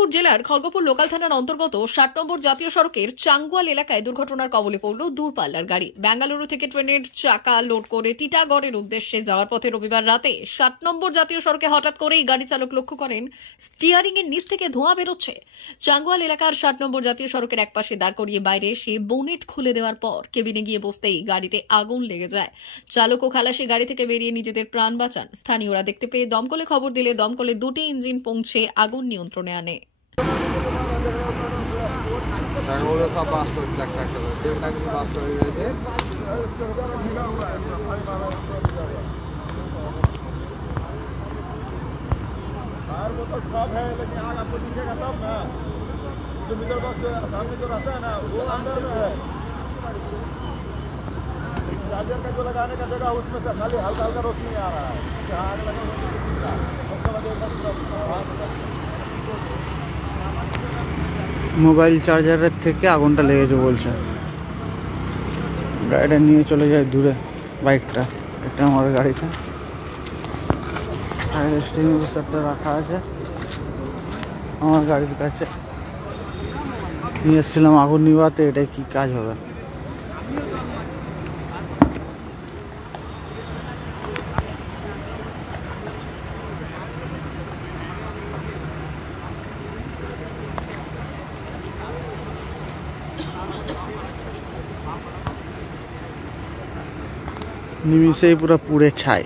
মেদিনীপুর জেলার খড়গপুর লোকাল থানার অন্তর্গত ৬০ নম্বর জাতীয় সড়কের চাঙ্গুয়াল এলাকায় দুর্ঘটনার কবলে পড়ল দূরপাল্লার গাড়ি। বেঙ্গালুরু থেকে ট্রেনের চাকা লোড করে টিটাগড়ের উদ্দেশ্যে যাওয়ার পথে রবিবার রাতে ৬০ নম্বর জাতীয় সড়কে হঠাৎ করেই গাড়ি চালক লক্ষ্য করেন স্টিয়ারিং এর নিচ থেকে ধোঁয়া বেরোচ্ছে। চাঙ্গুয়াল এলাকার ৬০ নম্বর জাতীয় সড়কের একপাশে দাঁড় করিয়ে বাইরে এসে বোনেট খুলে দেওয়ার পর কেবিনে গিয়ে বসতেই গাড়িতে আগুন লেগে যায়। চালক ও খালাসি গাড়ি থেকে বেরিয়ে নিজেদের প্রাণ বাঁচান। স্থানীয়রা দেখতে পেয়ে দমকলে খবর দিলে দমকলে দুটি ইঞ্জিন পৌঁছে আগুন নিয়ন্ত্রণে আনে। चार्जर का जो लगाने का जगह उसमें से खाली हल्का हल्का रोशनी आ रहा है। आग लगा মোবাইল চার্জারের থেকে আগুনটা লেগেছে বলছে। গাড়িটা নিয়ে চলে যায় দূরে, বাইকটা এটা আমার গাড়িটা, টায়ার স্টিয়ারিং ব্রেসারটা রাখা আছে আমার গাড়ির কাছে। নিয়ে এসেছিলাম আগুন নিভাতে, এটা কি কাজ হবে। নিমিষেই পুরো পুড়ে ছাই।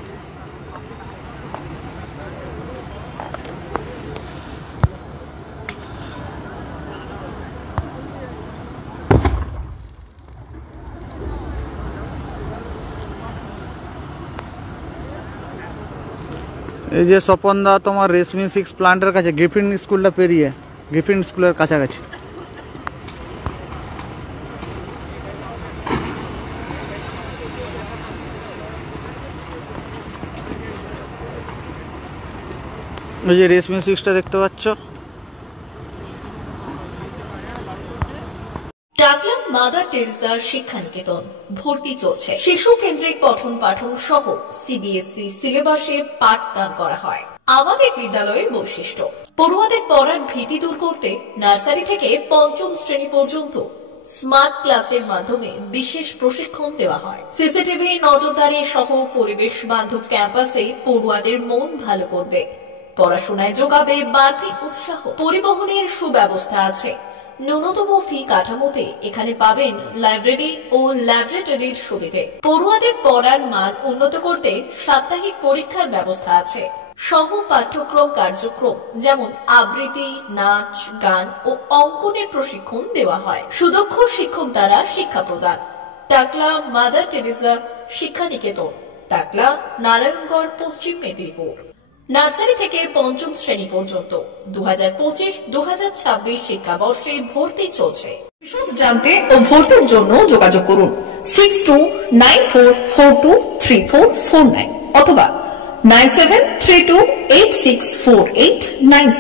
এই যে স্বপন দা তোমার রেশমি 6 প্লান্টের কাছে, গ্রিফিন স্কুলটা পেরিয়ে, গ্রিফিন স্কুলের কাছাকাছি। ওই যে রেশমি 6টা দেখতে পাচ্ছ। টাকলা মাদার টেরেসা শিক্ষানিকেতন ভর্তি চলছে। শিশু কেন্দ্রিক পঠন পাঠন সহ সিবিএসই সিলেবাসে পাঠদান করা হয়। আমাদের বিদ্যালয়ের বৈশিষ্ট্য, পড়ুয়াদের পড়ার ভীতি দূর করতে নার্সারি থেকে পঞ্চম শ্রেণী পর্যন্ত স্মার্ট ক্লাসের মাধ্যমে বিশেষ প্রশিক্ষণ দেওয়া হয়। সিসিটিভি নজরদারি সহ পরিবেশ বান্ধব ক্যাম্পাসে পড়ুয়াদের মন ভালো করবে, পড়াশোনায় যোগাবে বাড়তি উৎসাহ। পরিবহনের সুব্যবস্থা আছে। ন্যূনতম ফি কাঠামোতে এখানে পাবেন লাইব্রেরি ও ল্যাবরেটরির সুবিধে। পড়ুয়াদের পড়ার মান উন্নত করতে সাপ্তাহিক পরীক্ষার ব্যবস্থা আছে। সহ পাঠ্যক্রম কার্যক্রম যেমন আবৃত্তি, নাচ, গান ও অঙ্কনের প্রশিক্ষণ দেওয়া হয়। সুদক্ষ শিক্ষক দ্বারা শিক্ষা প্রদান। টাকলা মাদার টেরেসা শিক্ষানিকেতন, টাকলা, নারায়ণগড়, পশ্চিম মেদিনীপুর। নার্সারি থেকে পঞ্চম শ্রেণী পর্যন্ত 2025-2026 শিক্ষাবর্ষে ভর্তি চলছে। বিশদ জানতে ও ভর্তির জন্য যোগাযোগ করুন 6294423449 অথবা 9732864896।